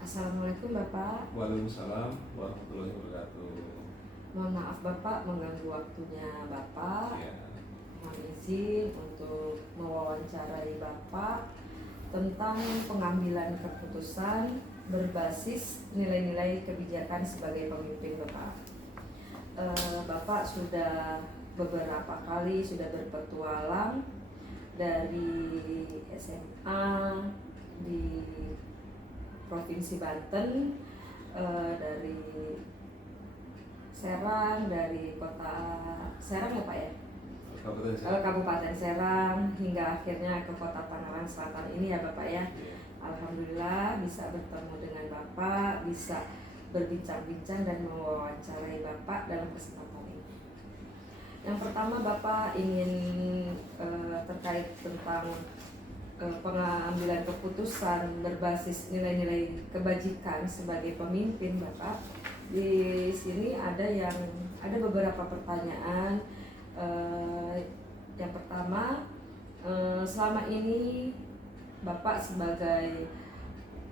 Assalamualaikum Bapak. Waalaikumsalam warahmatullahi wabarakatuh. Mohon maaf Bapak mengganggu waktunya Bapak. Ya, Mohon izin untuk mewawancarai Bapak tentang pengambilan keputusan berbasis nilai-nilai kebijakan sebagai pemimpin Bapak. Bapak sudah beberapa kali sudah berpetualang dari SMA di Provinsi Banten, dari Serang, dari kota Serang ya Pak ya, Kabupaten Serang. Kabupaten Serang, hingga akhirnya ke kota Tangerang Selatan ini ya Bapak ya. Ya. Alhamdulillah bisa bertemu dengan Bapak, bisa berbincang-bincang dan mewawancarai Bapak dalam kesempatan ini. Yang pertama Bapak ingin terkait tentang pengambilan keputusan berbasis nilai-nilai kebajikan sebagai pemimpin Bapak. Di sini ada beberapa pertanyaan. Yang pertama, selama ini Bapak sebagai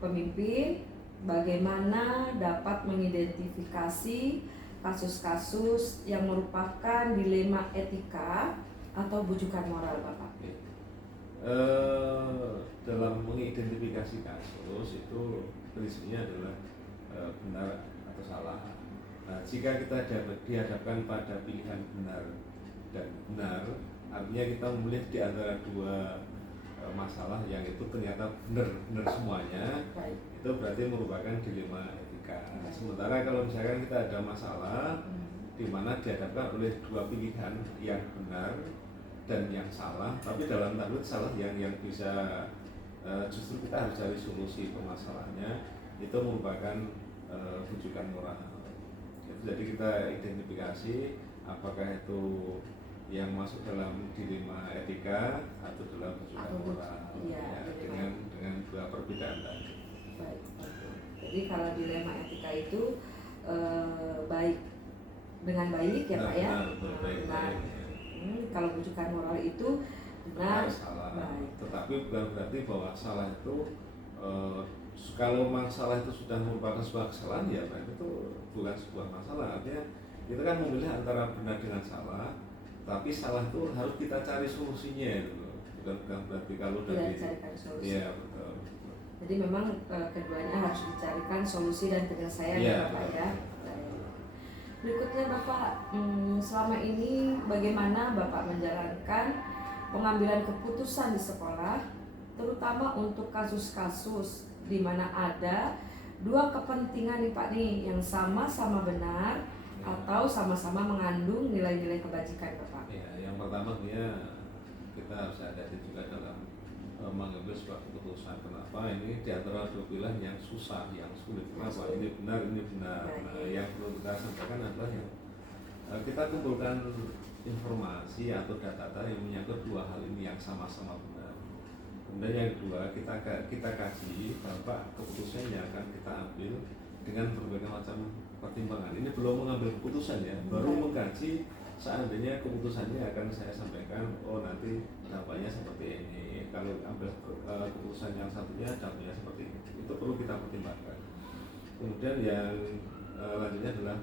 pemimpin bagaimana dapat mengidentifikasi kasus-kasus yang merupakan dilema etika atau bujukan moral Bapak? Dalam mengidentifikasi kasus itu prinsipnya adalah benar atau salah. Nah, jika kita dihadapkan pada pilihan benar dan benar, artinya kita memilih di antara dua masalah yang itu ternyata benar semuanya. Baik. Itu berarti merupakan dilema etika. Sementara kalau misalkan kita ada masalah di mana dihadapkan oleh dua pilihan yang benar dan yang salah, tapi dalam tanda salah yang bisa justru kita harus cari solusi permasalahannya, itu merupakan rujukan moral. Jadi kita identifikasi apakah itu yang masuk dalam dilema etika atau dalam rujukan moral, iya, ya, dengan dua perbedaan tadi. Baik. Jadi kalau dilema etika itu baik dengan baik ya Pak ya. Benar. Kalau bujukan moral itu benar, salah. baik. Tetapi bukan berarti bahwa salah itu kalau masalah itu sudah merupakan sebuah kesalahan, ya berarti itu bukan sebuah masalah. Artinya kita kan memilih antara benar dengan salah, tapi salah itu harus kita cari solusinya itu. Bukan berarti kalau dari carikan solusi. Iya, betul. Jadi memang keduanya harus dicarikan solusi dan penyelesaian ya Bapak ya. Berikutnya Bapak, selama ini bagaimana Bapak menjalankan pengambilan keputusan di sekolah, terutama untuk kasus-kasus di mana ada dua kepentingan nih Pak nih yang sama-sama benar atau sama-sama mengandung nilai-nilai kebajikan Bapak? Ya, yang pertama kita harus hati-hati juga dalam mengambil sebuah keputusan. Kenapa? Ini di antara dua pilihan yang susah, yang sulit. Kenapa? Ini benar, ini benar. Nah, yang perlu kita sampaikan adalah yang kita kumpulkan informasi atau data-data yang menyangkut dua hal ini yang sama-sama benar. Kemudian yang kedua, kita kaji bahwa keputusan yang akan kita ambil dengan berbagai macam pertimbangan. Ini belum mengambil keputusan ya, baru mengkaji seandainya keputusannya akan saya sampaikan. Oh, nanti dampaknya seperti ini. Kalau ambil keputusan yang satunya dampaknya seperti ini. Itu perlu kita pertimbangkan. Kemudian yang lanjutnya adalah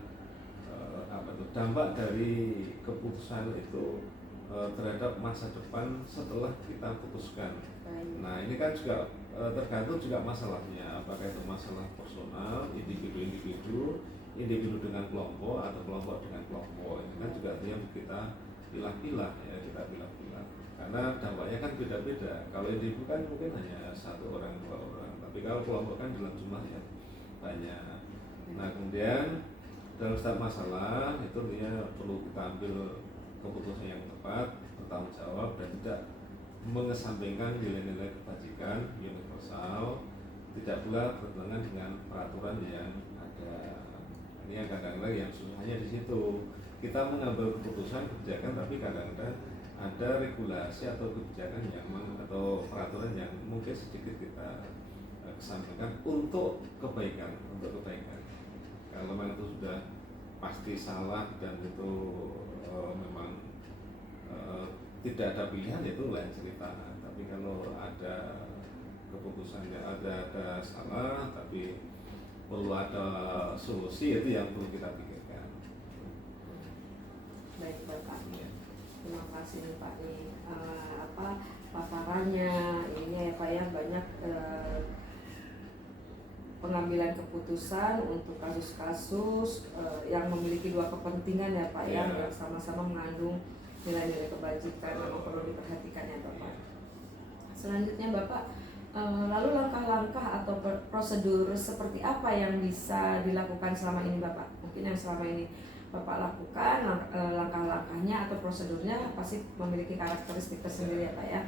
dampak dari keputusan itu terhadap masa depan setelah kita putuskan. Nah, ini kan juga tergantung juga masalahnya, apakah itu masalah personal, individu dengan kelompok atau kelompok dengan kelompok. Ini kan juga artinya kita pilah-pilah ya, karena dampaknya kan beda-beda. Kalau individu kan mungkin hanya satu orang, dua orang, tapi kalau kelompok kan dalam jumlah yang banyak. Nah, kemudian dalam setiap masalah itu artinya perlu kita ambil keputusan yang tepat, bertanggung jawab, dan tidak mengesampingkan nilai-nilai kebajikan universal, tidak pula bertentangan dengan peraturan yang ada. Ini yang kadang-kadang yang susahnya di situ. Kita mengambil keputusan kebijakan, tapi kadang-kadang ada regulasi atau kebijakan atau peraturan yang mungkin sedikit kita kesampingkan untuk kebaikan. Kalau memang itu sudah pasti salah dan itu memang tidak ada pilihan, itu lain cerita. Tapi kalau ada keputusannya ada salah tapi perlu ada solusi, itu yang perlu kita pikirkan. Baik Bapak, Ya. terima kasih nih Pak nih paparannya ini ya Pak ya, banyak pengambilan keputusan untuk kasus-kasus yang memiliki dua kepentingan ya Pak ya, yang sama-sama mengandung nilai-nilai kebajikan yang perlu diperhatikan ya Bapak. Selanjutnya Bapak, lalu langkah-langkah atau prosedur seperti apa yang bisa dilakukan selama ini Bapak? Mungkin yang selama ini Bapak lakukan, langkah-langkahnya atau prosedurnya pasti memiliki karakteristik tersendiri ya Pak ya.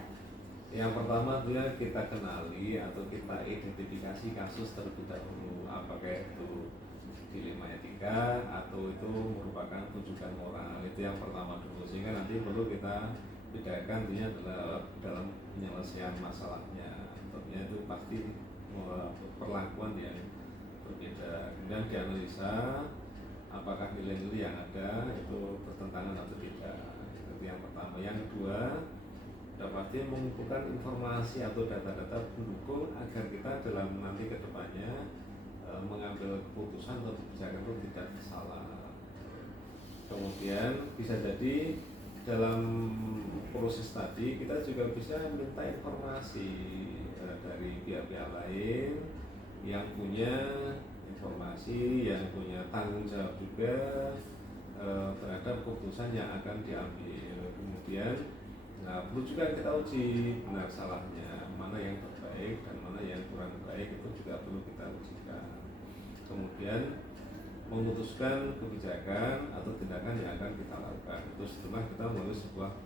Yang pertama adalah kita kenali atau kita identifikasi kasus terlebih dahulu, apakah itu dilema etika atau itu merupakan rujukan moral. Itu yang pertama dulu, sehingga nanti perlu kita bedakan tentunya adalah dalam penyelesaian masalahnya. Tentunya itu pasti perlakuan yang berbeda. Kemudian dianalisa apakah nilai-nilai yang ada itu bertentangan atau tidak. Itu yang pertama. Yang kedua, pasti mengumpulkan informasi atau data-data pendukung agar kita dalam nanti ke depannya mengambil keputusan atau kebijakan itu tidak salah. Kemudian bisa jadi dalam proses tadi kita juga bisa minta informasi dari pihak-pihak lain yang punya informasi, yang punya tanggung jawab juga terhadap keputusan yang akan diambil. Kemudian perlu juga kita uji benar salahnya, mana yang terbaik dan mana yang kurang baik, itu juga perlu kita ujikan. Kemudian memutuskan kebijakan atau tindakan yang akan kita lakukan itu setelah kita melalui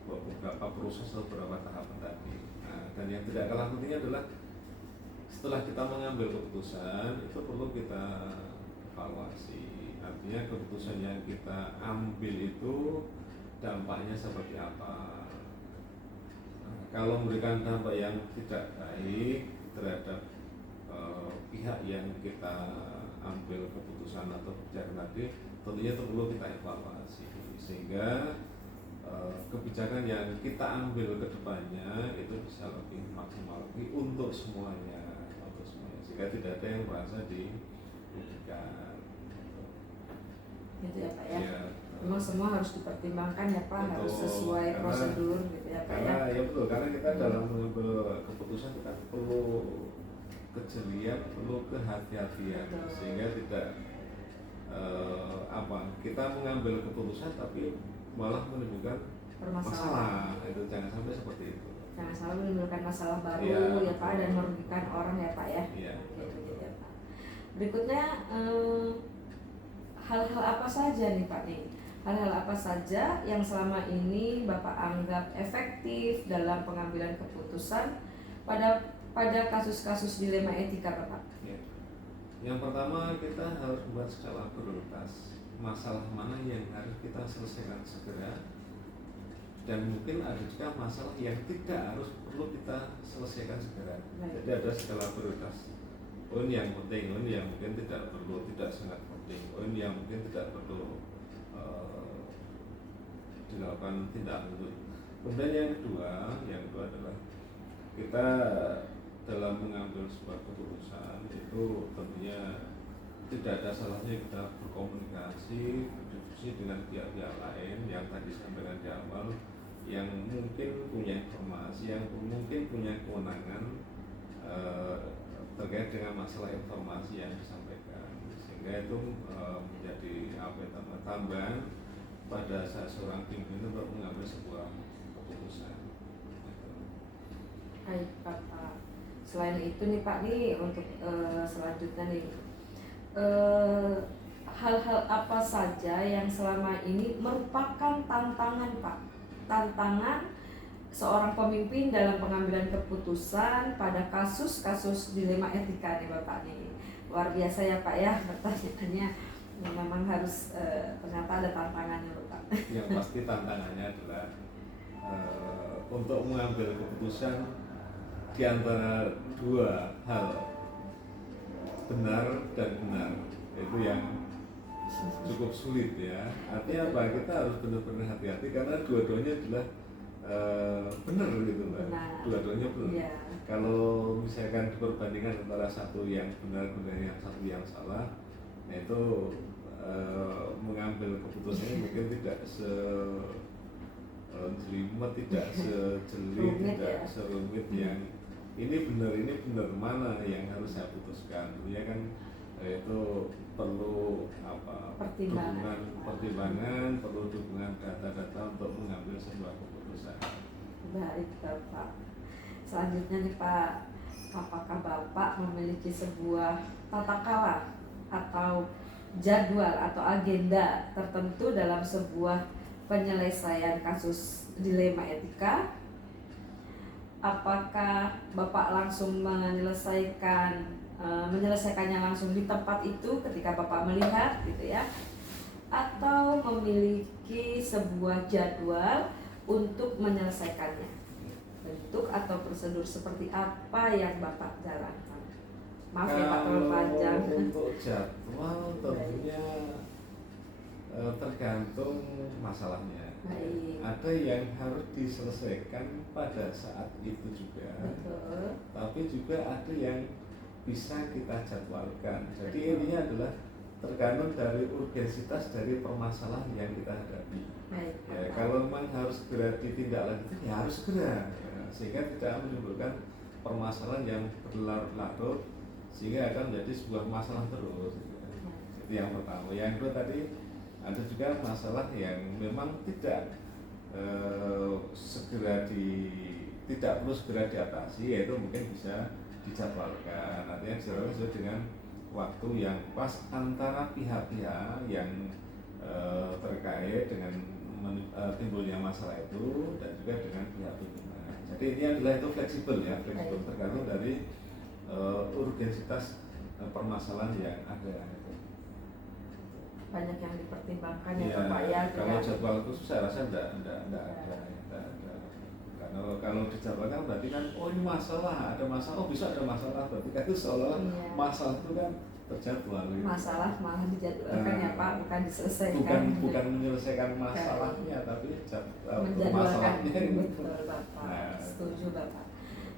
beberapa proses atau beberapa tahapan tadi. Dan yang tidak kalah pentingnya adalah setelah kita mengambil keputusan itu perlu kita evaluasi. Artinya keputusan yang kita ambil itu dampaknya seperti apa. Kalau memberikan dampak yang tidak baik terhadap pihak yang kita ambil keputusan atau kebijakan tadi, tentunya itu perlu kita evaluasi sehingga kebijakan yang kita ambil ke depannya itu bisa lebih maksimal lagi untuk semuanya, sehingga tidak ada yang merasa dirugikan. Gitu ya Pak ya. Memang semua harus dipertimbangkan ya Pak, harus sesuai prosedur gitu ya Pak ya. Ya betul, karena kita dalam mengambil keputusan kita perlu kejelian, perlu kehati-hatian, sehingga tidak kita mengambil keputusan tapi malah menimbulkan masalah. Itu jangan sampai seperti itu. Jangan sampai menimbulkan masalah baru ya Pak, dan merugikan orang ya Pak ya. Iya. Gitu ya Pak. Berikutnya hal-hal apa saja nih Pak nih? Hal-hal apa saja yang selama ini Bapak anggap efektif dalam pengambilan keputusan pada kasus-kasus dilema etika Bapak? Ya. Yang pertama, kita harus membuat skala prioritas. Masalah mana yang harus kita selesaikan segera, dan mungkin ada juga masalah yang tidak harus perlu kita selesaikan segera. Jadi ada skala prioritas. Oh ini yang penting, oh ini yang mungkin tidak perlu, tidak sangat penting, oh ini yang mungkin tidak perlu dilakukan tindak lanjut. Kemudian yang kedua adalah kita dalam mengambil sebuah keputusan itu tentunya tidak ada salahnya kita berkomunikasi, berdiskusi dengan pihak-pihak lain yang tadi sampaikan di awal, yang mungkin punya informasi, yang mungkin punya kewenangan terkait dengan masalah informasi yang disampaikan, sehingga itu menjadi tambahan pada saat seorang pimpinan untuk mengambil sebuah keputusan. Baik Bapak. Selain itu nih Pak nih, untuk selanjutnya nih, hal-hal apa saja yang selama ini merupakan tantangan Pak, tantangan seorang pemimpin dalam pengambilan keputusan pada kasus-kasus dilema etika nih Bapak nih. Luar biasa ya Pak ya, pertanyaannya memang harus ternyata ada tantangannya Bapak. Yang pasti tantangannya adalah untuk mengambil keputusan di antara dua hal, benar dan benar, itu yang cukup sulit ya. Artinya apa? Kita harus benar-benar hati-hati karena dua-duanya adalah benar gitu Mbak. Dua-duanya benar. Ya. kalau misalkan perbandingan antara satu yang benar dengan yang satu yang salah, nah itu mengambil keputusannya mungkin tidak jelimet, tidak sejeli, tidak serumit yang ini benar mana yang harus saya putuskan. Ya kan itu perlu pertimbangan, perlu dukungan data-data untuk mengambil sebuah keputusan. Baik Bapak. Selanjutnya nih Pak, apakah Bapak memiliki sebuah tata cara atau jadwal atau agenda tertentu dalam sebuah penyelesaian kasus dilema etika? Apakah Bapak langsung menyelesaikannya langsung di tempat itu ketika Bapak melihat gitu ya? Atau memiliki sebuah jadwal untuk menyelesaikannya? Bentuk atau prosedur seperti apa yang Bapak jalankan? Maaf ya Pak terlalu panjang. Untuk jadwal tentunya tergantung masalahnya. Baik. Ada yang harus diselesaikan pada saat itu juga. Betul. Tapi juga ada yang bisa kita jadwalkan. Jadi intinya adalah tergantung dari urgensitas dari permasalahan yang kita hadapi. Baik, ya, kalau memang harus segera ditindaklanjuti ya harus segera, ya, sehingga tidak menimbulkan permasalahan yang berlarut-larut sehingga akan menjadi sebuah masalah terus. Ya. Itu yang pertama. Yang kedua tadi ada juga masalah yang memang tidak tidak perlu segera diatasi, yaitu mungkin bisa dijadwalkan. Artinya dijadwalkan sesuai dengan waktu yang pas antara pihak-pihak yang terkait dengan timbulnya masalah itu dan juga dengan pihak pimpinan. Jadi ini adalah itu fleksibel ya, fleksibel tergantung dari urgensitas permasalahan yang ada. Banyak yang dipertimbangkan ya Pak ya. Kalau jadwal khusus saya rasa tidak ada. Kalau dijadwalkan berarti kan ini masalah, ada masalah, bisa ada masalah, berarti kan itu seolah masalah itu kan terjadwal. Masalah malah dijadwalkan ya Pak, bukan diselesaikan. Bukan menyelesaikan masalahnya, tapi menjadwalkannya. Betul Bapak, setuju Bapak.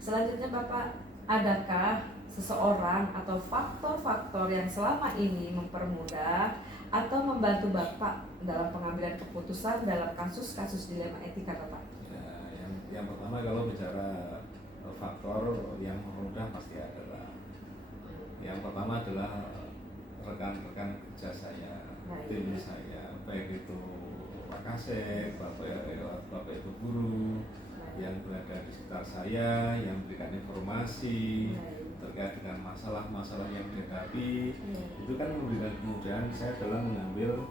Selanjutnya Bapak, adakah seseorang atau faktor-faktor yang selama ini mempermudah atau membantu Bapak dalam pengambilan keputusan dalam kasus-kasus dilema etika Bapak? Yang pertama kalau bicara faktor yang mempermudah pasti adalah yang pertama adalah rekan-rekan kerja saya, tim saya, baik itu Pak Kasek, Bapak Ibu guru yang berada di sekitar saya, yang memberikan informasi terkait dengan masalah-masalah yang dihadapi, itu kan memberikan kemudahan saya dalam mengambil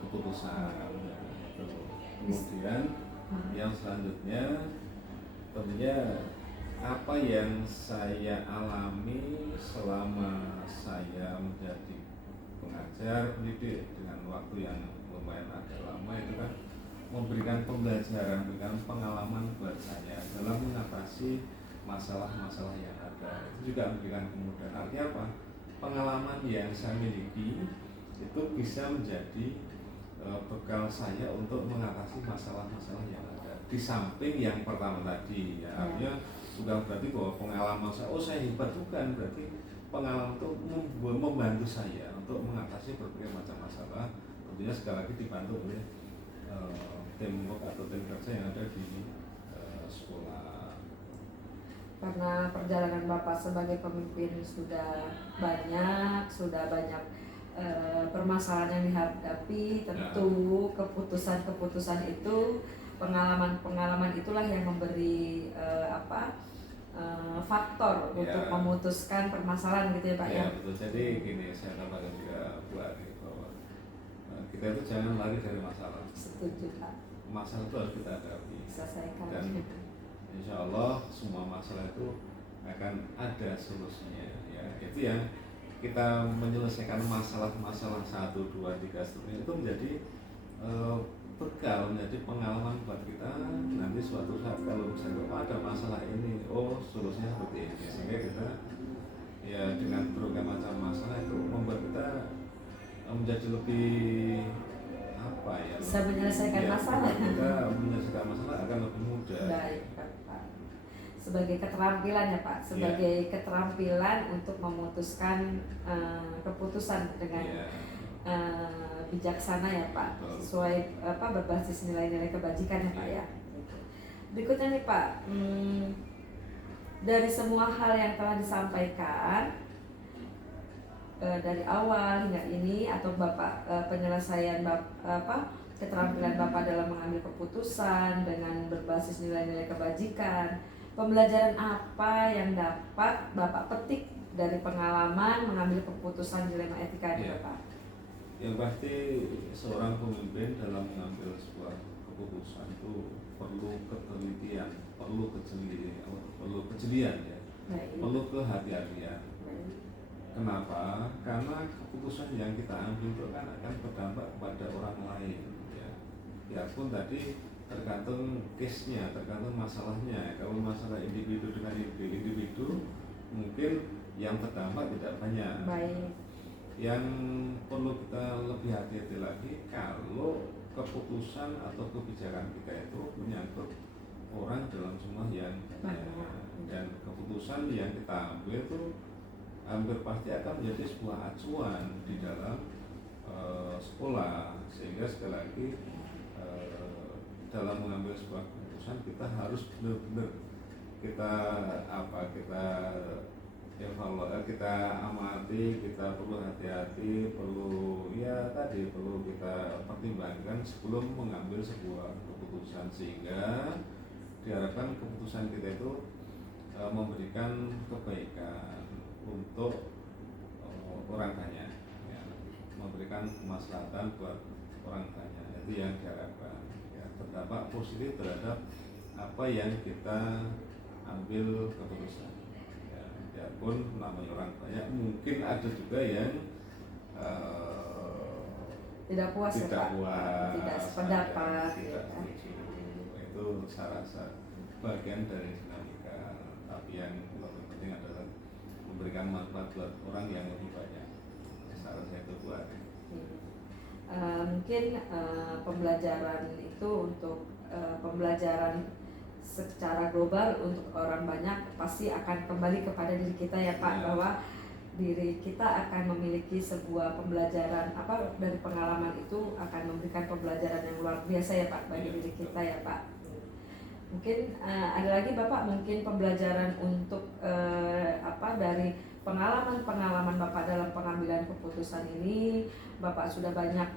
keputusan. Kemudian yang selanjutnya tentunya apa yang saya alami selama saya menjadi pengajar pendidik dengan waktu yang lumayan agak lama itu kan memberikan pembelajaran, memberikan pengalaman buat saya dalam mengatasi masalah-masalah yang ada. Itu juga memberikan kemudahan. Artinya apa? Pengalaman yang saya miliki itu bisa menjadi bekal saya untuk mengatasi masalah-masalah yang ada. Di samping yang pertama tadi, ya, artinya bukan berarti bahwa pengalaman saya hebat, bukan, berarti pengalaman itu membantu saya untuk mengatasi berbagai macam masalah. Tentunya sekali lagi dibantu oleh teamwork atau tim kerja yang ada di sekolah. Karena perjalanan Bapak sebagai pemimpin sudah banyak permasalahan yang dihadapi, tentu keputusan-keputusan itu, pengalaman itulah yang memberi faktor untuk memutuskan permasalahan gitu ya Pak ya. Betul. Jadi gini, saya tambahkan juga Bu Ari bahwa kita itu jangan lari dari masalah. Setuju Pak. Masalah itu harus kita hadapi. Selesaikan. Dan insya Allah semua masalah itu akan ada solusinya. Ya, itu yang kita menyelesaikan masalah-masalah 1, 2, 3 seterusnya itu menjadi bekal, menjadi pengalaman buat kita. Nanti suatu saat kalau misalnya ada masalah ini, solusinya seperti ini, sehingga kita ya dengan berbagai macam masalah itu membuat kita menjadi lebih bisa menyelesaikan masalah. Kita menyelesaikan masalah akan lebih mudah. Baik Bapak. sebagai keterampilan ya Pak, sebagai keterampilan untuk memutuskan keputusan dengan bijaksana ya Pak, sesuai berbasis nilai-nilai kebajikan ya Pak ya. Berikutnya nih Pak, dari semua hal yang telah disampaikan dari awal hingga ini, atau Bapak penyelesaian keterampilan Bapak dalam mengambil keputusan dengan berbasis nilai-nilai kebajikan, pembelajaran apa yang dapat Bapak petik dari pengalaman mengambil keputusan dilema etika ini Bapak? Yang pasti seorang pemimpin dalam mengambil sebuah keputusan itu perlu ketelitian, perlu kejelian ya, perlu kehati-hatian. Kenapa? Karena keputusan yang kita ambil itu kan akan berdampak kepada orang lain ya. Biarpun tadi tergantung case-nya, tergantung masalahnya. Kalau masalah individu dengan individu mungkin yang terdampak tidak banyak. Yang perlu kita lebih hati-hati lagi kalau keputusan atau kebijakan kita itu menyangkut orang dalam jumlah yang banyak, dan keputusan yang kita ambil itu hampir pasti akan menjadi sebuah acuan di dalam sekolah, sehingga sekali lagi dalam mengambil sebuah keputusan kita harus benar-benar kita evaluasi, kita amati, kita perlu hati-hati, perlu kita pertimbangkan sebelum mengambil sebuah keputusan, sehingga diharapkan keputusan kita itu memberikan kebaikan untuk orang banyak ya, memberikan kemaslahatan buat orang banyak, itu yang diharapkan ya, berdampak positif terhadap apa yang kita ambil keputusan ya. Biarpun namanya orang banyak, mungkin ada juga yang tidak puas, tidak sependapat, tidak setuju. Itu saya rasa bagian dari dinamika, tapi yang lebih penting adalah memberikan manfaat buat orang yang lebih banyak. Saya rasa itu buat mungkin pembelajaran itu untuk pembelajaran secara global untuk orang banyak pasti akan kembali kepada diri kita ya Pak, bahwa diri kita akan memiliki sebuah pembelajaran dari pengalaman itu akan memberikan pembelajaran yang luar biasa ya Pak bagi diri kita ya Pak. Mungkin ada lagi Bapak, mungkin pembelajaran untuk dari pengalaman Bapak dalam pengambilan keputusan ini. Bapak sudah banyak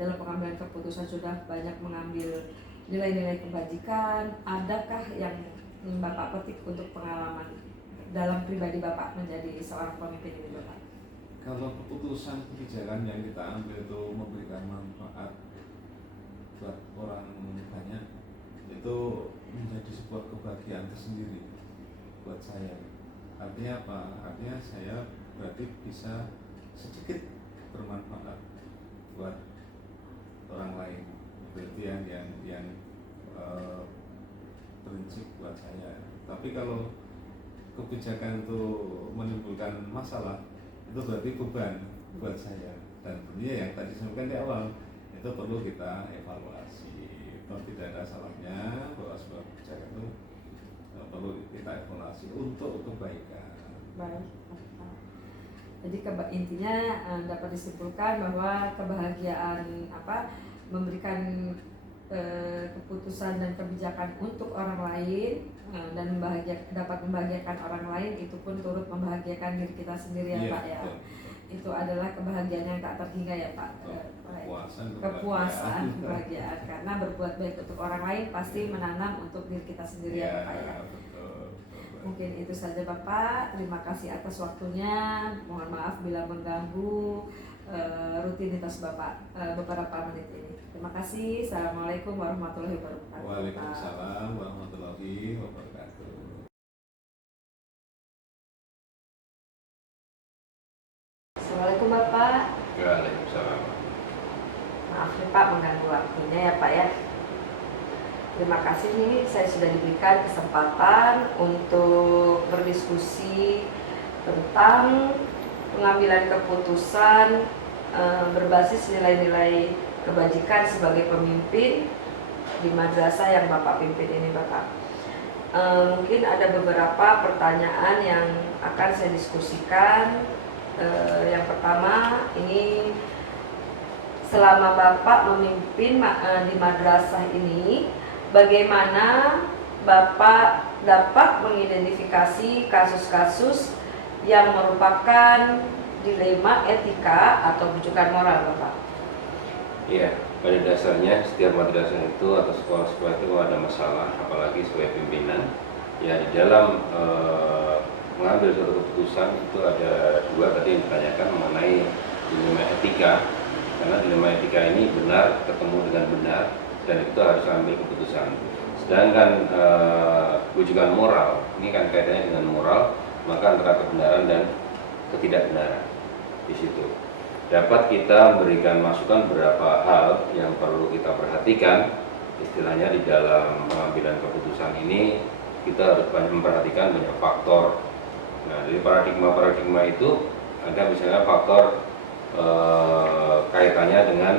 dalam pengambilan keputusan sudah banyak mengambil nilai-nilai kebajikan. Adakah yang Bapak petik untuk pengalaman dalam pribadi Bapak menjadi seorang pemimpin ini Bapak? Kalau keputusan kebijakan yang kita ambil itu memberikan manfaat buat orang banyak, itu menjadi sebuah kebahagiaan tersendiri buat saya. Artinya apa? Artinya saya berarti bisa sedikit bermanfaat buat orang lain. Berarti yang prinsip buat saya. Tapi kalau kebijakan itu menimbulkan masalah, itu berarti beban buat saya. Dan tentunya yang tadi sampaikan di awal, itu perlu kita evaluasi. Itu tidak ada salahnya bahwa sebuah kebijakan itu perlu kita evaluasi untuk kebaikan. Baik. Jadi intinya dapat disimpulkan bahwa kebahagiaan memberikan keputusan dan kebijakan untuk orang lain dan dapat membahagiakan orang lain, itu pun turut membahagiakan diri kita sendiri ya Pak ya. Itu adalah kebahagiaan yang tak terhingga ya Pak. Kepuasan, kebahagiaan karena berbuat baik untuk orang lain pasti menanam untuk diri kita sendiri ya Pak ya. Mungkin itu saja Bapak. Terima kasih atas waktunya. Mohon maaf bila mengganggu rutinitas Bapak beberapa menit ini. Terima kasih. Assalamualaikum warahmatullahi wabarakatuh. Waalaikumsalam warahmatullahi wabarakatuh. Assalamualaikum Bapak. Waalaikumsalam. Maaf nih Pak mengganggu waktunya ya Pak ya. Terima kasih nih, saya sudah diberikan kesempatan untuk berdiskusi tentang pengambilan keputusan berbasis nilai-nilai kebajikan sebagai pemimpin di madrasah yang Bapak pimpin ini Bapak. Mungkin ada beberapa pertanyaan yang akan saya diskusikan. Yang pertama, ini selama Bapak memimpin di madrasah ini, bagaimana Bapak dapat mengidentifikasi kasus-kasus yang merupakan dilema etika atau rujukan moral, Bapak? Iya, pada dasarnya setiap madrasah itu atau sekolah-sekolah itu kalau ada masalah, apalagi sebagai pimpinan, ya di dalam mengambil suatu keputusan itu ada dua tadi yang ditanyakan mengenai dilema etika. Karena dilema etika ini benar ketemu dengan benar dan itu harus ambil keputusan. Sedangkan rujukan moral ini kan kaitannya dengan moral, maka antara kebenaran dan ketidakbenaran di situ dapat kita memberikan masukan beberapa hal yang perlu kita perhatikan. Istilahnya di dalam pengambilan keputusan ini kita harus memperhatikan banyak faktor. Nah, dari paradigma itu ada misalnya faktor kaitannya dengan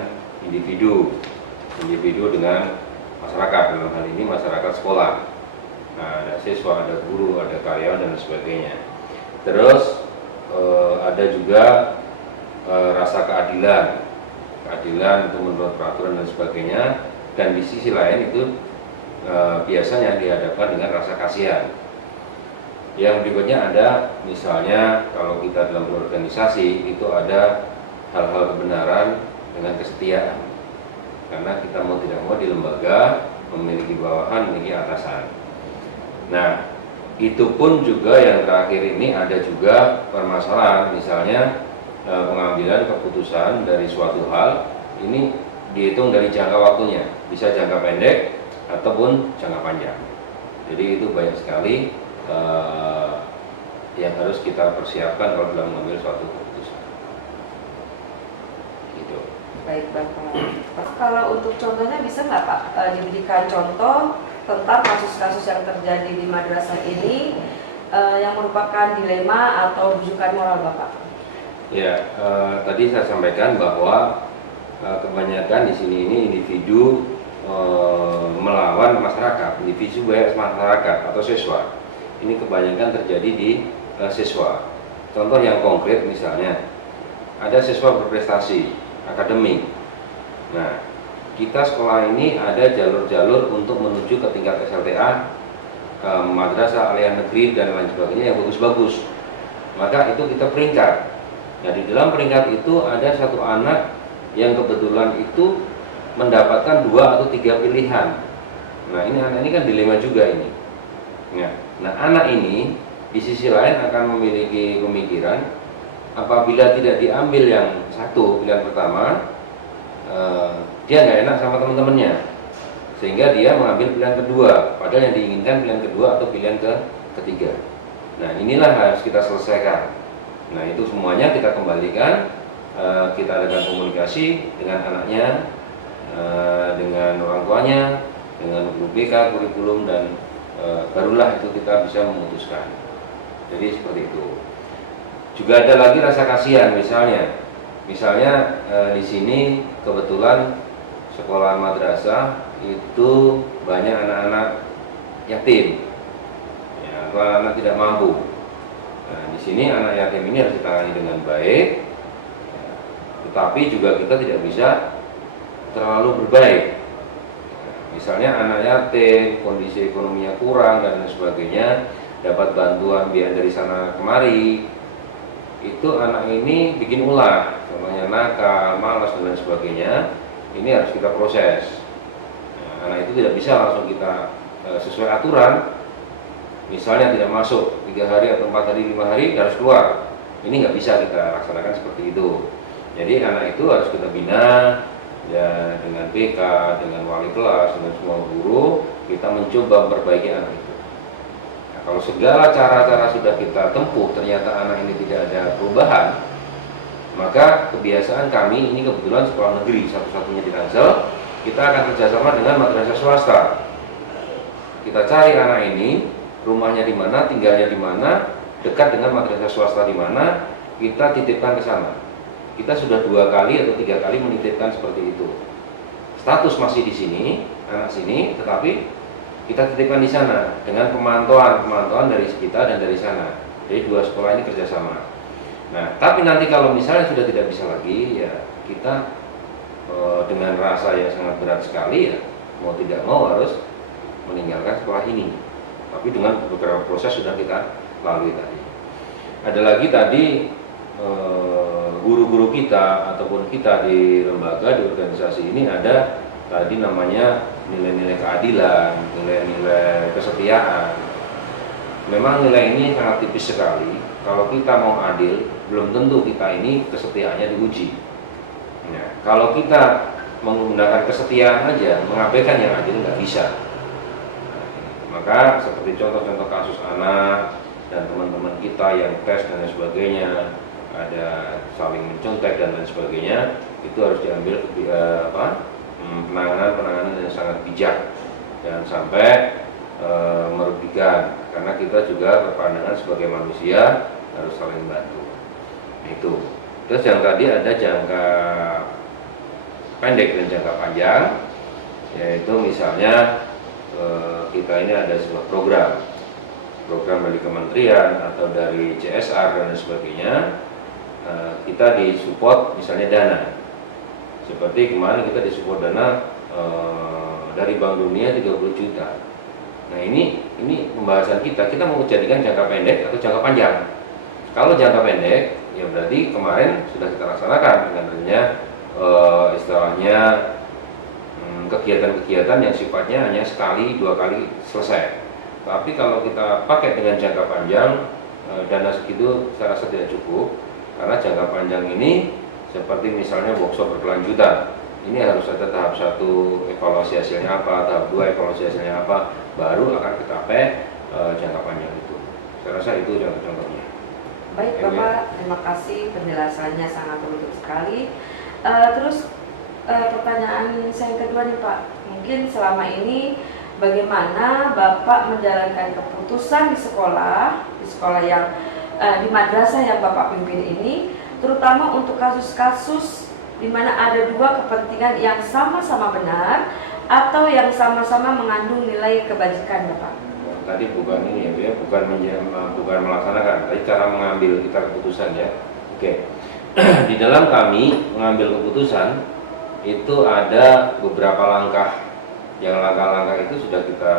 individu dengan masyarakat, dalam hal ini masyarakat sekolah. Nah, ada siswa, ada guru, ada karyawan dan sebagainya. Terus ada juga rasa keadilan itu menurut peraturan dan sebagainya. Dan di sisi lain itu biasanya dihadapkan dengan rasa kasihan. Yang berikutnya ada misalnya kalau kita dalam organisasi itu ada hal-hal kebenaran dengan kesetiaan. Karena kita mau tidak mau di lembaga memiliki bawahan, memiliki atasan. Nah, itu pun juga yang terakhir ini ada juga permasalahan, misalnya pengambilan keputusan dari suatu hal ini dihitung dari jangka waktunya, bisa jangka pendek ataupun jangka panjang. Jadi itu banyak sekali yang harus kita persiapkan kalau dalam mengambil suatu keputusan. Gitu. Baik, Bapak. Kalau untuk contohnya bisa nggak Pak diberikan contoh tentang kasus-kasus yang terjadi di madrasah ini yang merupakan dilema atau rujukan moral, Bapak? Ya, tadi saya sampaikan bahwa kebanyakan di sini ini individu melawan masyarakat, individu masyarakat atau siswa. Ini kebanyakan terjadi di siswa. Contoh yang konkret misalnya, ada siswa berprestasi akademik. Nah, kita sekolah ini ada jalur-jalur untuk menuju ke tingkat SLTA, madrasah aliyah negeri dan lain sebagainya yang bagus-bagus. Maka itu kita peringkat. Nah, di dalam peringkat itu ada satu anak yang kebetulan itu mendapatkan 2 atau 3 pilihan. Nah, ini anak ini kan dilema juga ini. Nah, anak ini di sisi lain akan memiliki pemikiran apabila tidak diambil yang satu pilihan pertama, dia nggak enak sama teman-temannya, sehingga dia mengambil pilihan kedua, padahal yang diinginkan pilihan kedua atau pilihan ketiga. Nah, inilah harus kita selesaikan. Nah, itu semuanya kita kembalikan, kita adakan komunikasi dengan anaknya, dengan orang tuanya, dengan guru BK, kurikulum, dan barulah itu kita bisa memutuskan. Jadi seperti itu. Juga ada lagi rasa kasihan, misalnya di sini kebetulan sekolah madrasah itu banyak anak-anak yatim, ya, atau anak-anak tidak mampu. Nah, di sini anak yatim ini harus ditangani dengan baik, ya, tetapi juga kita tidak bisa terlalu berbaik. Misalnya anak yatim, kondisi ekonominya kurang dan sebagainya, dapat bantuan biaya dari sana kemari, itu anak ini bikin ulah, contohnya nakal, malas dan lain sebagainya. Ini harus kita proses. Nah, anak itu tidak bisa langsung kita sesuai aturan. Misalnya tidak masuk 3 hari atau 4 hari, 5 hari harus keluar. Ini nggak bisa kita laksanakan seperti itu. Jadi anak itu harus kita bina, ya, dengan BK, dengan wali kelas, dengan semua guru, kita mencoba memperbaiki anak itu. Nah, kalau segala cara-cara sudah kita tempuh, ternyata anak ini tidak ada perubahan, maka kebiasaan kami, ini kebetulan sekolah negeri satu-satunya di Tangsel, kita akan kerjasama dengan madrasah swasta. Kita cari anak ini, rumahnya di mana, tinggalnya di mana, dekat dengan madrasah swasta di mana, kita titipkan ke sana. Kita sudah 2 kali atau 3 kali menitipkan seperti itu. Status masih di sini, anak sini, tetapi kita titipkan di sana dengan pemantauan dari kita dan dari sana. Jadi dua sekolah ini kerjasama. Nah, tapi nanti kalau misalnya sudah tidak bisa lagi, ya kita dengan rasa yang sangat berat sekali ya mau tidak mau harus meninggalkan sekolah ini. Tapi dengan beberapa proses sudah kita lalui tadi. Ada lagi tadi guru-guru kita ataupun kita di lembaga, di organisasi ini ada tadi namanya nilai-nilai keadilan, nilai-nilai kesetiaan. Memang nilai ini sangat tipis sekali. Kalau kita mau adil, belum tentu kita ini kesetiaannya diuji. Nah, kalau kita menggunakan kesetiaan aja, mengabaikan yang adil nggak bisa. Maka seperti contoh-contoh kasus anak dan teman-teman kita yang tes dan lain sebagainya, ada saling mencontek dan lain sebagainya, itu harus diambil penanganan yang sangat bijak, jangan sampai merugikan, karena kita juga berpandangan sebagai manusia harus saling membantu. Itu. Terus yang tadi ada jangka pendek dan jangka panjang, yaitu misalnya kita ini ada sebuah program dari kementerian atau dari CSR dan sebagainya, kita disupport misalnya dana. Seperti kemarin kita disupport dana dari Bank Dunia 30 juta. Nah ini pembahasan kita mau jadikan jangka pendek atau jangka panjang. Kalau jangka pendek, ya berarti kemarin sudah kita laksanakan dengan adanya istilahnya kegiatan-kegiatan yang sifatnya hanya sekali, 2 kali selesai. Tapi kalau kita pakai dengan jangka panjang, dana segitu saya rasa tidak cukup, karena jangka panjang ini seperti misalnya workshop berkelanjutan. Ini harus ada tahap 1 evaluasi hasilnya apa, tahap 2 evaluasi hasilnya apa, baru akan kita capai jangka panjang itu. Saya rasa itu contoh-contohnya. Baik Bapak, terima kasih penjelasannya sangat menarik sekali. Terus pertanyaan saya yang kedua nih Pak, mungkin selama ini bagaimana Bapak menjalankan keputusan di sekolah yang di madrasah yang Bapak pimpin ini, terutama untuk kasus-kasus di mana ada 2 kepentingan yang sama-sama benar atau yang sama-sama mengandung nilai kebajikan Bapak. Tadi bukan ini ya, bukan melaksanakan, tapi cara mengambil kita keputusan ya. Oke. Di dalam kami mengambil keputusan itu ada beberapa langkah. Yang langkah-langkah itu sudah kita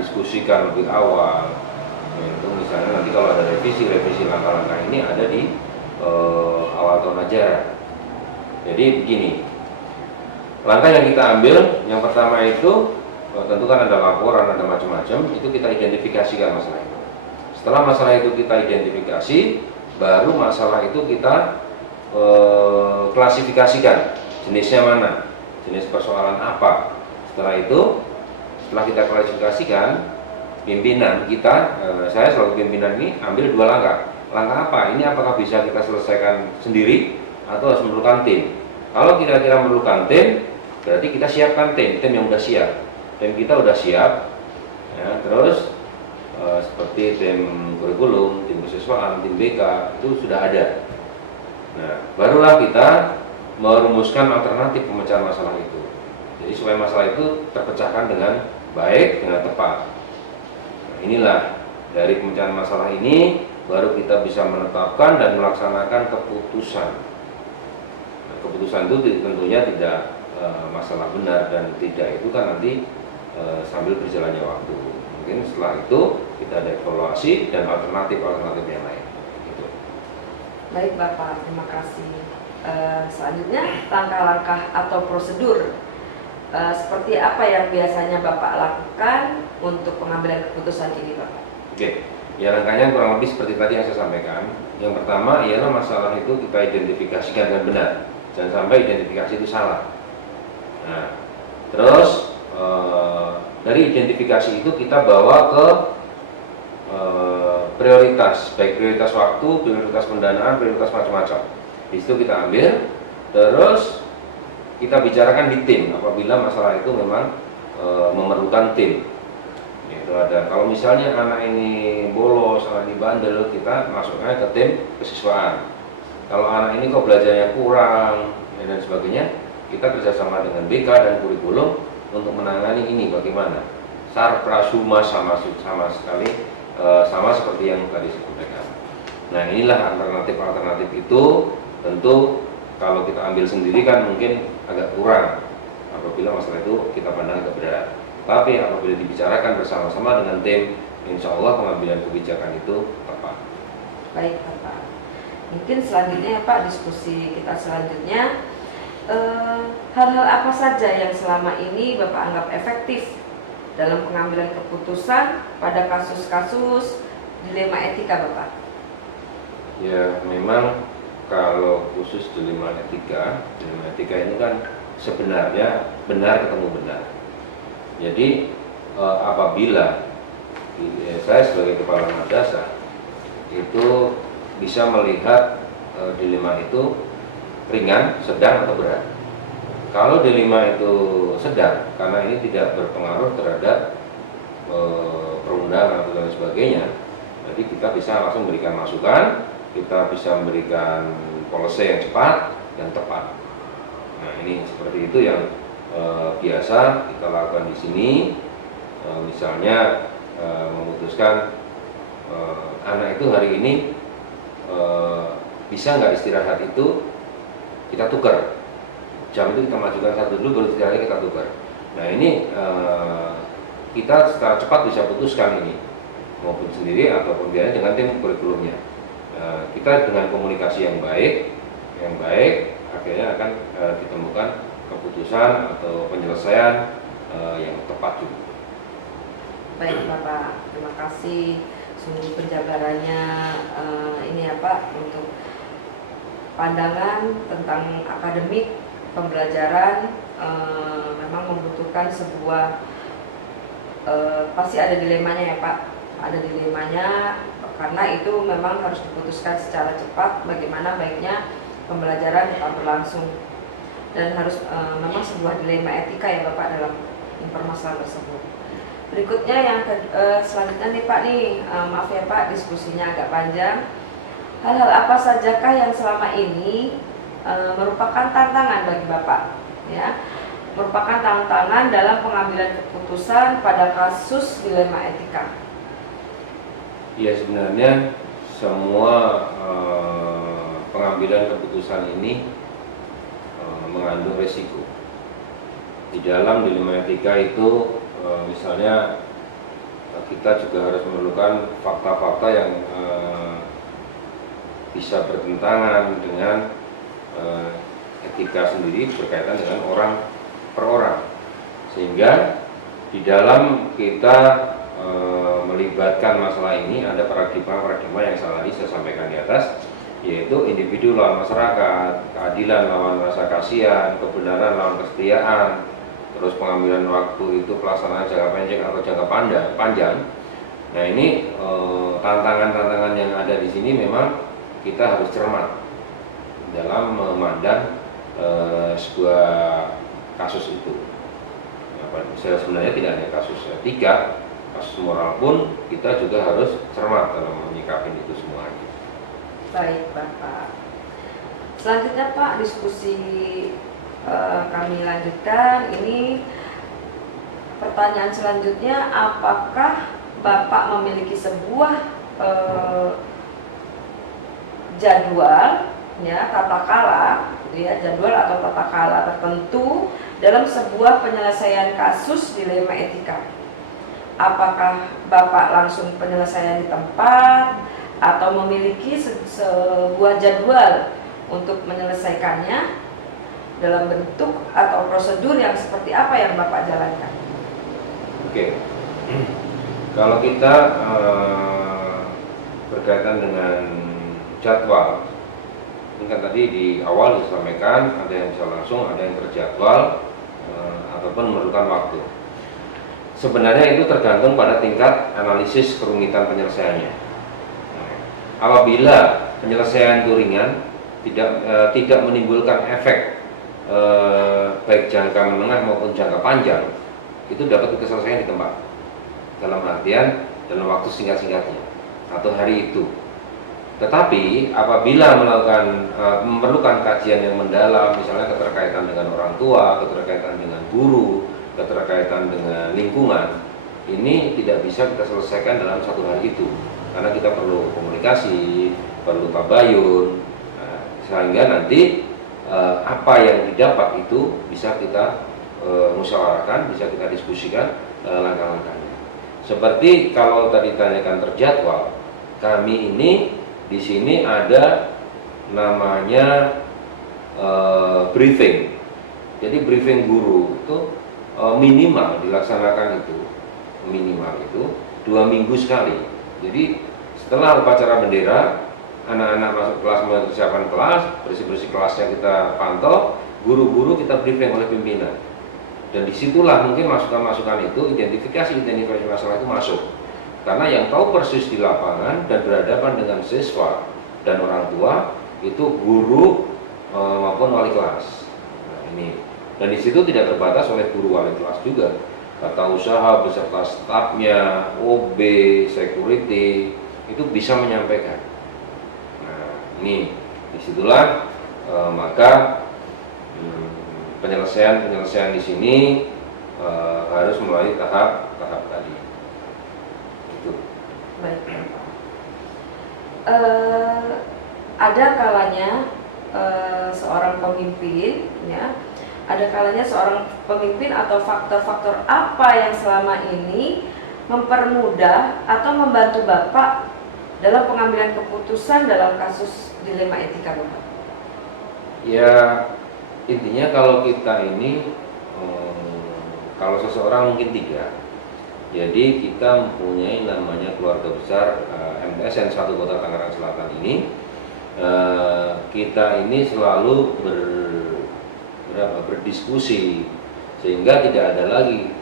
diskusikan lebih awal. Yaitu misalnya nanti kalau ada revisi langkah-langkah ini ada di awal tahun ajaran. Jadi begini, langkah yang kita ambil, yang pertama itu tentu kan ada laporan, ada macam-macam, itu kita identifikasikan masalah itu. Setelah masalah itu kita identifikasi, baru masalah itu kita klasifikasikan, jenisnya mana, jenis persoalan apa. Setelah itu, setelah kita klasifikasikan, pimpinan kita, saya selaku pimpinan ini ambil 2 langkah. Langkah apa? Ini apakah bisa kita selesaikan sendiri atau harus memerlukan tim? Kalau kira-kira memerlukan tim, berarti kita siapkan tim yang sudah siap. Tim kita udah siap, ya, terus seperti tim kurikulum, tim kesiswaan, tim BK itu sudah ada. Nah, barulah kita merumuskan alternatif pemecahan masalah itu. Jadi supaya masalah itu terpecahkan dengan baik, dengan tepat. Nah, inilah dari pemecahan masalah ini baru kita bisa menetapkan dan melaksanakan keputusan. Nah, keputusan itu tentunya tidak masalah benar dan tidak, itu kan nanti sambil berjalannya waktu. Mungkin setelah itu kita ada evaluasi dan alternatif yang lain. Gitu. Baik Bapak, terima kasih. Selanjutnya langkah-langkah atau prosedur seperti apa yang biasanya Bapak lakukan untuk pengambilan keputusan ini Bapak? Oke, ya langkahnya kurang lebih seperti tadi yang saya sampaikan. Yang pertama ialah masalah itu kita identifikasikan dengan benar, jangan sampai identifikasi itu salah. Nah, terus dari identifikasi itu kita bawa ke prioritas, baik prioritas waktu, prioritas pendanaan, prioritas macam-macam. Di situ kita ambil, terus kita bicarakan di tim apabila masalah itu memang memerlukan tim. Itu ada. Kalau misalnya anak ini bolos, anak ini bandel, kita masuknya ke tim kesiswaan. Kalau anak ini kok belajarnya kurang dan sebagainya, kita kerjasama dengan BK dan kurikulum untuk menangani ini bagaimana sarprasuma sama sekali sama seperti yang tadi saya sampaikan. Nah, inilah alternatif itu. Tentu kalau kita ambil sendiri kan mungkin agak kurang apabila masalah itu kita pandang agak berat. Tapi apabila dibicarakan bersama-sama dengan tim, insya Allah pengambilan kebijakan itu tepat. Baik Bapak. Mungkin selanjutnya ya Pak, diskusi kita selanjutnya, hal-hal apa saja yang selama ini Bapak anggap efektif dalam pengambilan keputusan pada kasus-kasus dilema etika Bapak? Ya, memang kalau khusus dilema etika ini kan sebenarnya benar ketemu benar. Jadi apabila saya sebagai kepala madrasah itu bisa melihat dilema itu ringan, sedang atau berat. Kalau dilema itu sedang, karena ini tidak berpengaruh terhadap perundangan atau lain sebagainya, jadi kita bisa langsung memberikan masukan, kita bisa memberikan policy yang cepat dan tepat. Nah, ini seperti itu yang biasa kita lakukan di sini. Misalnya memutuskan anak itu hari ini bisa nggak istirahat itu kita tukar. Jam itu kita majukan satu dulu, baru istirahatnya kita tukar. Nah, ini kita secara cepat bisa putuskan ini, maupun sendiri ataupun biasanya dengan tim kurikulumnya. Kita dengan komunikasi yang baik akhirnya akan ditemukan keputusan atau penyelesaian yang tepat juga. Baik Bapak, terima kasih sungguh penjabarannya ini ya Pak, untuk pandangan tentang akademik pembelajaran. Memang membutuhkan sebuah pasti ada dilemanya ya Pak, ada dilemanya, karena itu memang harus diputuskan secara cepat bagaimana baiknya pembelajaran tetap berlangsung, dan harus memang sebuah dilema etika ya Bapak dalam permasalahan tersebut. Berikutnya yang selanjutnya nih Pak maaf ya Pak, diskusinya agak panjang. Hal-hal apa sajakah yang selama ini merupakan tantangan bagi Bapak, ya, merupakan tantangan dalam pengambilan keputusan pada kasus dilema etika? Ya, sebenarnya semua pengambilan keputusan ini mengandung resiko. Di dalam dilema etika itu misalnya kita juga harus memerlukan fakta-fakta yang bisa bertentangan dengan etika sendiri berkaitan dengan orang per orang, sehingga di dalam kita melibatkan masalah ini ada paradigma yang tadi saya sampaikan di atas, yaitu individu lawan masyarakat, keadilan lawan rasa kasihan, kebenaran lawan kesetiaan, terus pengambilan waktu itu pelaksanaan jangka pendek atau jangka panjang. Nah, ini tantangan-tantangan yang ada di sini memang kita harus cermat dalam memandang sebuah kasus itu. Sebenarnya tidak hanya kasus etika, kasus moral pun kita juga harus cermat dalam menyikapi itu semua. Baik Bapak. Selanjutnya Pak, diskusi kami lanjutkan. Ini pertanyaan selanjutnya, apakah Bapak memiliki sebuah jadwal, ya, tata kala, ya, jadwal atau tata kala tertentu dalam sebuah penyelesaian kasus dilema etika? Apakah Bapak langsung penyelesaian di tempat atau memiliki sebuah jadwal untuk menyelesaikannya dalam bentuk atau prosedur yang seperti apa yang Bapak jalankan? Oke. Kalau kita berkaitan dengan jadwal, ini kan tadi di awal disampaikan ada yang bisa langsung, ada yang terjadwal ataupun memerlukan waktu. Sebenarnya itu tergantung pada tingkat analisis kerumitan penyelesaiannya. Apabila penyelesaian itu ringan, tidak menimbulkan efek baik jangka menengah maupun jangka panjang, itu dapat diselesaikan di tempat, dalam artian dalam waktu singkat-singkatnya atau hari itu. Tetapi apabila memerlukan kajian yang mendalam, misalnya keterkaitan dengan orang tua, keterkaitan dengan guru, keterkaitan dengan lingkungan, ini tidak bisa kita selesaikan dalam satu hari itu, karena kita perlu komunikasi, perlu tabayun, sehingga nanti apa yang didapat itu bisa kita musyawarahkan, bisa kita diskusikan langkah-langkahnya. Seperti kalau tadi tanyakan terjadwal, kami ini di sini ada namanya briefing. Jadi briefing guru itu minimal dilaksanakan itu minimal itu 2 minggu sekali. Jadi setelah upacara bendera, anak-anak masuk kelas, mempersiapkan kelas, bersih-bersih kelasnya kita pantau, guru-guru kita briefing oleh pimpinan. Dan disitulah mungkin masukan-masukan itu, identifikasi masalah itu masuk. Karena yang tahu persis di lapangan dan berhadapan dengan siswa dan orang tua itu guru maupun wali kelas. Nah, ini. Dan di situ tidak terbatas oleh guru wali kelas juga. Tata usaha beserta stafnya, OB, security itu bisa menyampaikan. Nah, ini disitulah maka penyelesaian di sini harus melalui tahap tadi. Itu. Baik, Pak. Ada kalanya seorang pemimpin, ya, ada kalanya seorang pemimpin atau faktor-faktor apa yang selama ini mempermudah atau membantu Bapak dalam pengambilan keputusan dalam kasus dilema etika Bapak? Ya, intinya kalau kita ini kalau seseorang mungkin 3. Jadi kita mempunyai namanya keluarga besar MTSN 1 Kota Tangerang Selatan ini. Kita ini selalu berdiskusi sehingga tidak ada lagi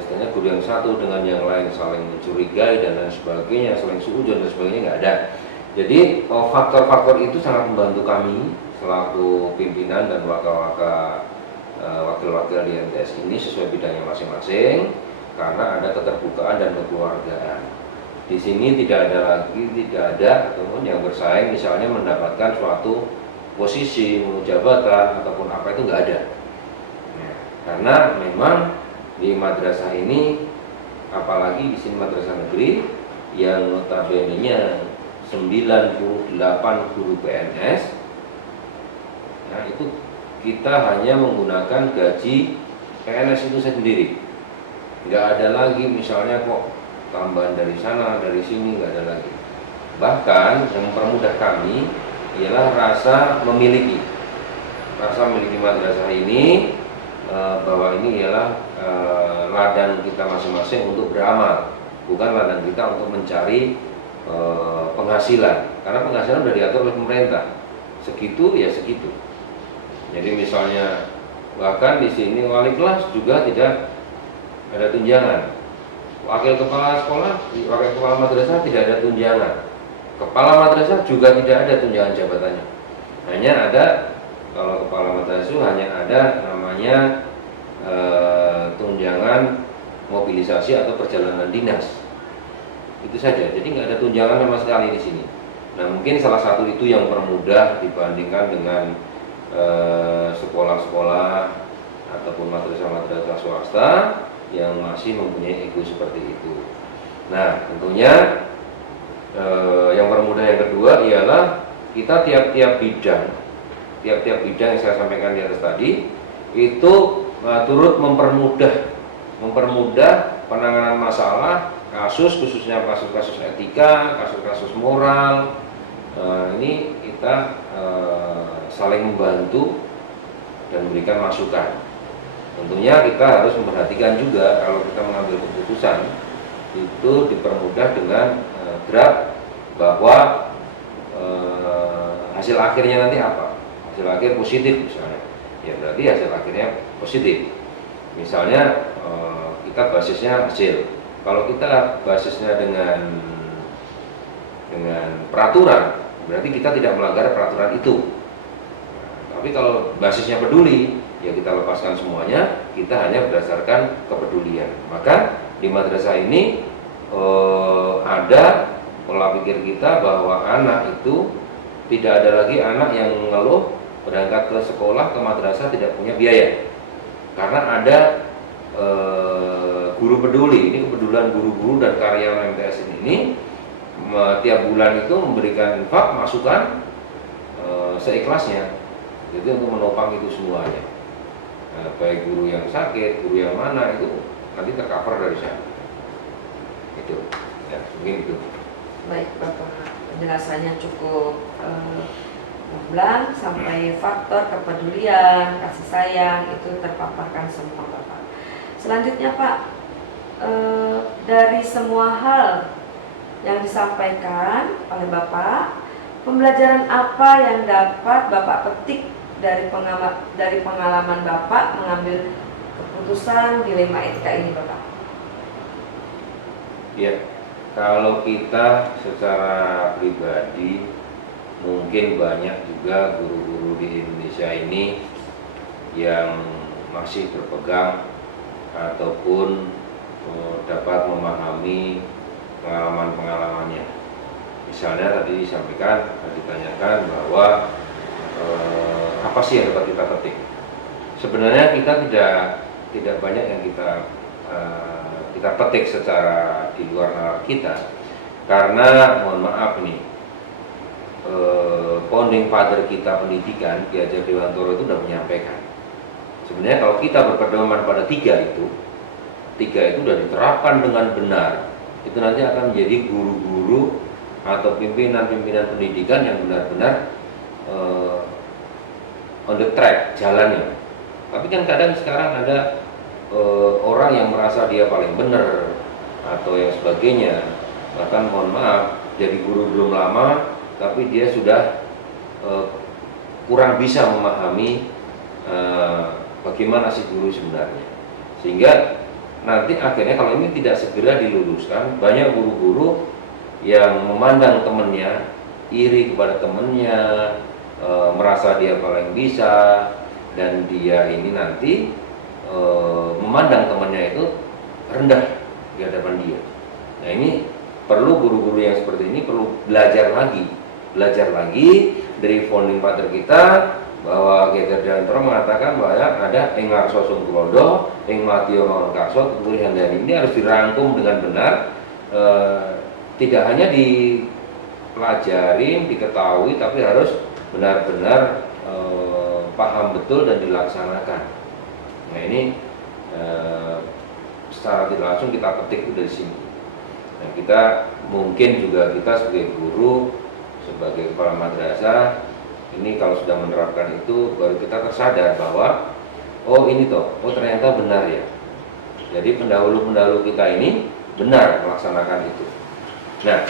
istilahnya guru yang satu dengan yang lain saling mencurigai dan lain sebagainya, saling suudzon dan sebagainya, nggak ada. Jadi faktor-faktor itu sangat membantu kami selaku pimpinan dan wakil-wakil di MTS ini sesuai bidangnya masing-masing, karena ada keterbukaan dan kekeluargaan. Di sini tidak ada ataupun yang bersaing misalnya mendapatkan suatu posisi, jabatan ataupun apa, itu nggak ada. Ya, karena memang di madrasah ini, apalagi di sini madrasah negeri yang notabene-nya 98 guru PNS, nah itu kita hanya menggunakan gaji PNS itu sendiri. Nggak ada lagi misalnya kok tambahan dari sana, dari sini, nggak ada lagi. Bahkan yang mempermudah kami ialah rasa memiliki madrasah ini, bahwa ini ialah ladang kita masing-masing untuk beramal, bukan ladang kita untuk mencari penghasilan, karena penghasilan sudah diatur oleh pemerintah, segitu ya segitu. Jadi misalnya bahkan di sini wali kelas juga tidak ada tunjangan, wakil kepala sekolah, wakil kepala madrasah tidak ada tunjangan, kepala madrasah juga tidak ada tunjangan jabatannya. Hanya ada, kalau kepala madrasah hanya ada namanya tunjangan mobilisasi atau perjalanan dinas. Itu saja. Jadi nggak ada tunjangan sama sekali di sini. Nah, mungkin salah satu itu yang permudah dibandingkan dengan sekolah-sekolah ataupun madrasah-madrasah swasta yang masih mempunyai ego seperti itu. Nah, tentunya yang permudah yang kedua ialah kita tiap-tiap bidang yang saya sampaikan di atas tadi itu turut mempermudah penanganan masalah kasus, khususnya kasus-kasus etika, kasus-kasus moral. Ini kita saling membantu dan memberikan masukan. Tentunya kita harus memperhatikan juga kalau kita mengambil keputusan itu dipermudah dengan draft bahwa hasil akhirnya nanti apa? Hasil akhir positif misalnya, ya berarti hasil akhirnya positif. Misalnya kita basisnya hasil. Kalau kita basisnya dengan peraturan, berarti kita tidak melanggar peraturan itu. Tapi kalau basisnya peduli, ya kita lepaskan semuanya, kita hanya berdasarkan kepedulian. Maka di madrasah ini ada pola pikir kita bahwa anak itu tidak ada lagi anak yang mengeluh berangkat ke sekolah, ke madrasah tidak punya biaya, karena ada Guru Peduli, ini kepedulian guru-guru dan karyawan MTS ini tiap bulan itu memberikan infak masukan seikhlasnya, jadi untuk menopang itu semuanya. Baik guru yang sakit, guru yang mana itu nanti tercover dari sana. Itu, ya mungkin itu. Baik Bapak, penjelasannya cukup gamblang sampai faktor kepedulian, kasih sayang itu terpaparkan semua Bapak. Selanjutnya Pak, dari semua hal yang disampaikan oleh Bapak, pembelajaran apa yang dapat Bapak petik dari pengalaman Bapak mengambil keputusan dilema etika ini Bapak? Ya, kalau kita secara pribadi mungkin banyak juga guru-guru di Indonesia ini yang masih berpegang ataupun dapat memahami pengalaman-pengalamannya. Misalnya tadi ditanyakan bahwa apa sih yang dapat kita petik? Sebenarnya kita tidak banyak yang kita petik secara di luar nalar kita, karena mohon maaf nih, founding father kita pendidikan Ki Hajar Dewantoro itu sudah menyampaikan. Sebenarnya kalau kita berpedoman pada tiga itu sudah diterapkan dengan benar, itu nanti akan menjadi guru-guru atau pimpinan-pimpinan pendidikan yang benar-benar on the track jalannya. Tapi kan kadang sekarang ada orang yang merasa dia paling benar atau yang sebagainya, bahkan mohon maaf jadi guru belum lama tapi dia sudah kurang bisa memahami bagaimana si guru sebenarnya, sehingga nanti akhirnya kalau ini tidak segera diluluskan, banyak guru-guru yang memandang temannya, iri kepada temannya, merasa dia paling bisa, dan dia ini nanti memandang temannya itu rendah di hadapan dia. Nah ini perlu guru-guru yang seperti ini perlu belajar lagi dari founding father kita, bahwa Ki Hajar Dewantoro mengatakan bahwa ada ing ngarsa sung tulodo, ing madya mawon karsa tuturi handani. Ini harus dirangkum dengan benar, tidak hanya dipelajarin, diketahui, tapi harus benar-benar paham betul dan dilaksanakan. Nah ini secara tidak langsung kita petik dari sini. Nah kita mungkin juga kita sebagai guru, sebagai kepala madrasah, ini kalau sudah menerapkan itu baru kita tersadar bahwa oh ini toh, oh ternyata benar ya. Jadi pendahulu-pendahulu kita ini benar melaksanakan itu. Nah,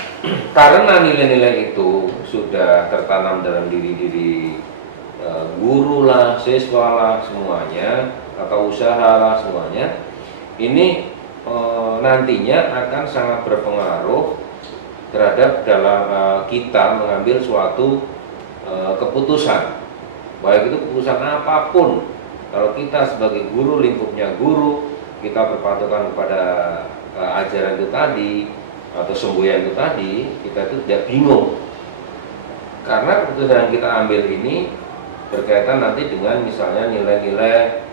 karena nilai-nilai itu sudah tertanam dalam diri guru lah, siswa lah semuanya, atau usaha lah semuanya, ini nantinya akan sangat berpengaruh terhadap dalam kita mengambil suatu keputusan, baik itu keputusan apapun. Kalau kita sebagai guru, lingkupnya guru, kita berpatokan kepada ajaran itu tadi atau semboyan itu tadi, kita itu tidak bingung, karena keputusan yang kita ambil ini berkaitan nanti dengan misalnya nilai-nilai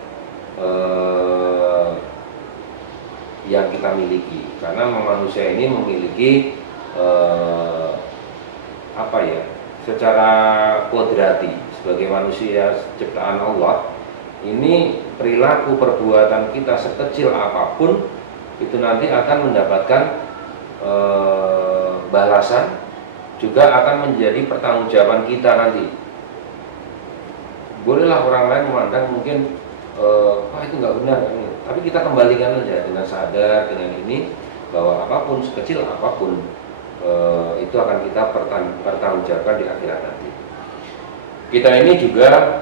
yang kita miliki, karena manusia ini memiliki apa ya, secara kodrati sebagai manusia ciptaan Allah, ini perilaku perbuatan kita sekecil apapun itu nanti akan mendapatkan balasan, juga akan menjadi pertanggungjawaban kita nanti. Bolehlah orang lain memandang mungkin wah itu nggak benar, tapi kita kembalikan aja dengan sadar, dengan ini bahwa apapun, sekecil apapun itu akan kita pertanggungjawabkan di akhirat nanti. Kita ini juga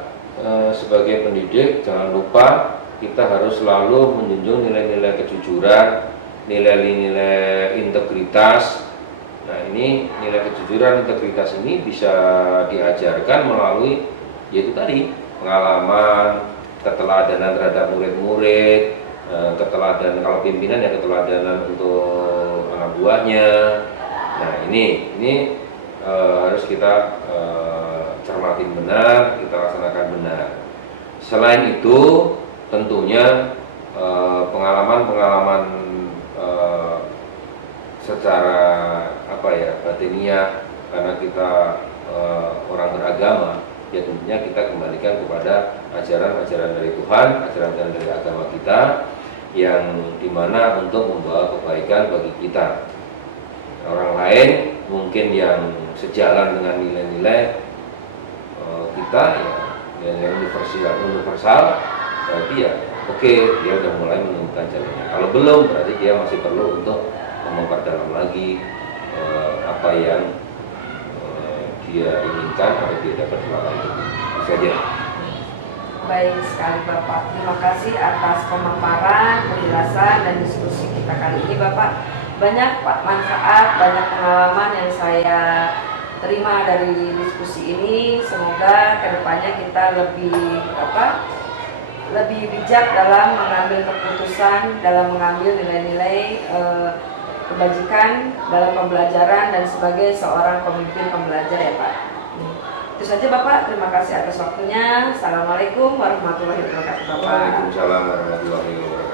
sebagai pendidik jangan lupa kita harus selalu menjunjung nilai-nilai kejujuran, nilai-nilai integritas. Nah ini nilai kejujuran, integritas ini bisa diajarkan melalui yaitu tadi pengalaman, keteladanan terhadap murid-murid, keteladanan kalau pimpinan ya keteladanan untuk anak buahnya. Nah ini harus kita cermatin benar, kita laksanakan benar. Selain itu tentunya pengalaman-pengalaman secara apa ya, batiniah, karena kita orang beragama, ya tentunya kita kembalikan kepada ajaran-ajaran dari Tuhan, ajaran-ajaran dari agama kita, yang dimana untuk membawa kebaikan bagi kita. Orang lain mungkin yang sejalan dengan nilai-nilai kita, ya yang universal, berarti ya oke, dia udah mulai menemukan jalannya. Kalau belum, berarti dia masih perlu untuk memperdalam lagi apa yang dia inginkan atau dia dapat melalui itu saja. Baik sekali Bapak, terima kasih atas pemaparan, penjelasan, dan diskusi kita kali ini Bapak. Banyak manfaat, banyak pengalaman yang saya terima dari diskusi ini. Semoga kedepannya kita lebih bijak dalam mengambil keputusan, dalam mengambil nilai-nilai kebajikan dalam pembelajaran dan sebagai seorang pemimpin pembelajar ya Pak. Itu saja Bapak, terima kasih atas waktunya. Assalamualaikum warahmatullahi wabarakatuh Bapak. Waalaikumsalam warahmatullahi wabarakatuh.